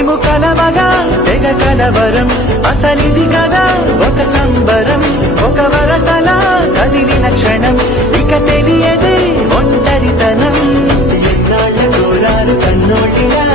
మేము కలవగా తెగ కలవరం అసలిది కదా ఒక సంబరం ఒక వరసలా కదిలిన క్షణం ఇక తెలియదే ఒంటరితనం ఎన్నాళ్ళ కోరారు కన్నోళ్ళిలా